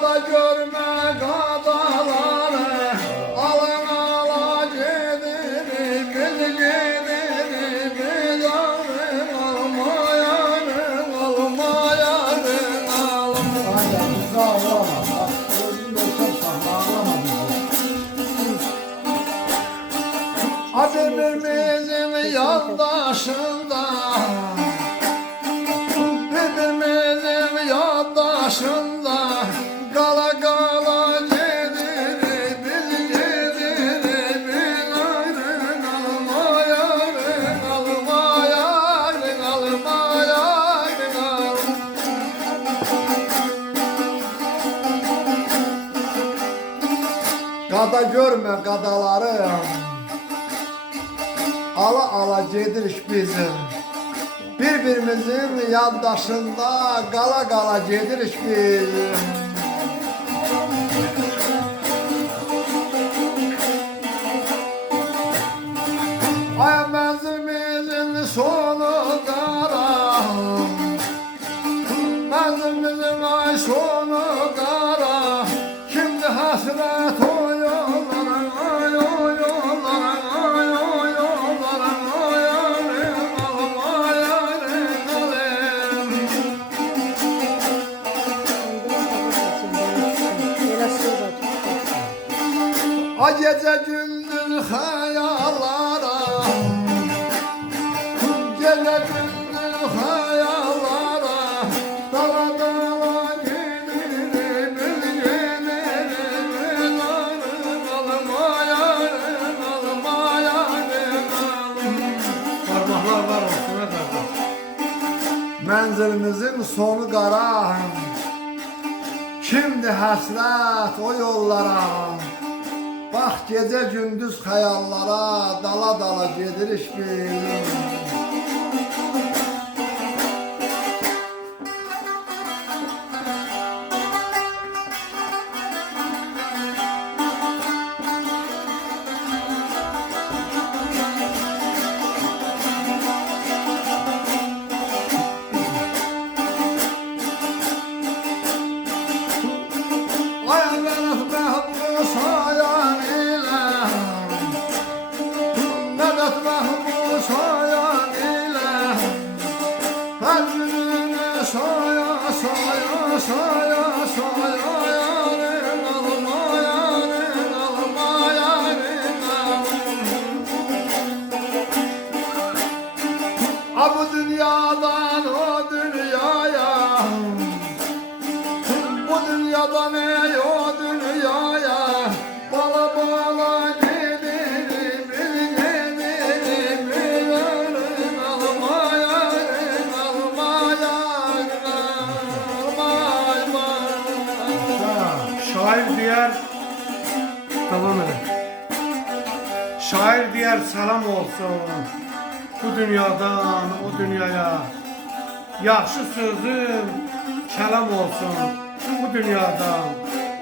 Kada görme kadaları, alın ala gidini, bil gidini, bil yarın alma yarın, alma yarın alma. Aynen bizi ağlama. Bak gözünde çok sahne ağlama bizi. Birbirimizin yandaşında, birbirimizin yandaşında, kala kala gidini, bil gidini, bil ayrın alma yarın, alma yarın, alma yarın alma. Kada görme kadaları, ala ala gedirik bizim. Birbirimizin yandaşında kala kala gedirik biz. Ay menzimizin sonu kara, menzimizin ay sonu kara. Şimdi hasret o yollara, ay o yollara, ay o yollara, ay yarın alım, ay yarın alım. Ay gece gündüz hayallara, gece gündüz hayallara, dala dala giderim, giderim, yarın alım, ay yarın alım, ay yarın alım. Parmaklar var olsun efendim. Menzilimizin sonu kara, şimdi hasret o yollara. Bak gece gündüz hayallara, dala dala gedirik biz. Ay medet mehbus hayal ile, medet mehbus hayal ile, her gününü saya saya saya saya yarın alma yarın alma yarın alma. Bu dünyadan o dünyaya, bu dünyadan ey o dünyaya, bala bala giderim, giderim, yarın alma yarın alma yarın alma. Şair diğer tamam edin. Şair diğer selam olsun bu dünyadan o dünyaya. Yaxşı sözüm kelam olsun bu dünyadan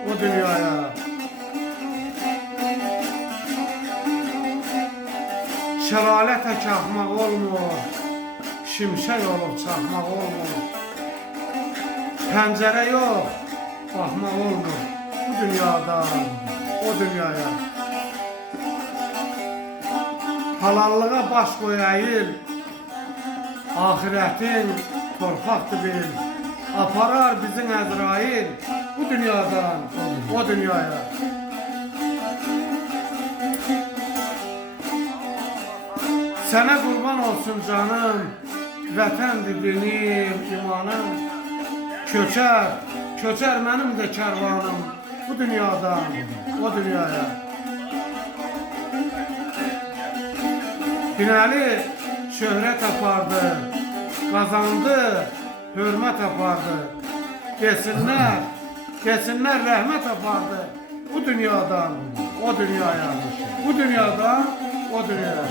o dünyaya. Şelale tek akmak olmur, şimşek olup çakmak olmur. Pencere yok, bakmak olmur bu dünyadan o dünyaya. Halallığa baş koyayım, ahiretin torpaktı bil. Aparar bizim Əzrail bu dünyadan o dünyaya. Sana kurban olsun canım, vətəndir dinim, imanım. Köçər, köçər mənim də kərvanım bu dünyadan o dünyaya. Binali şöhrət apardı, kazandı, hürmet apardı. Desinler, desinler rəhmət apardı bu dünyadan o dünyaya. Bu dünyadan o dünyaya.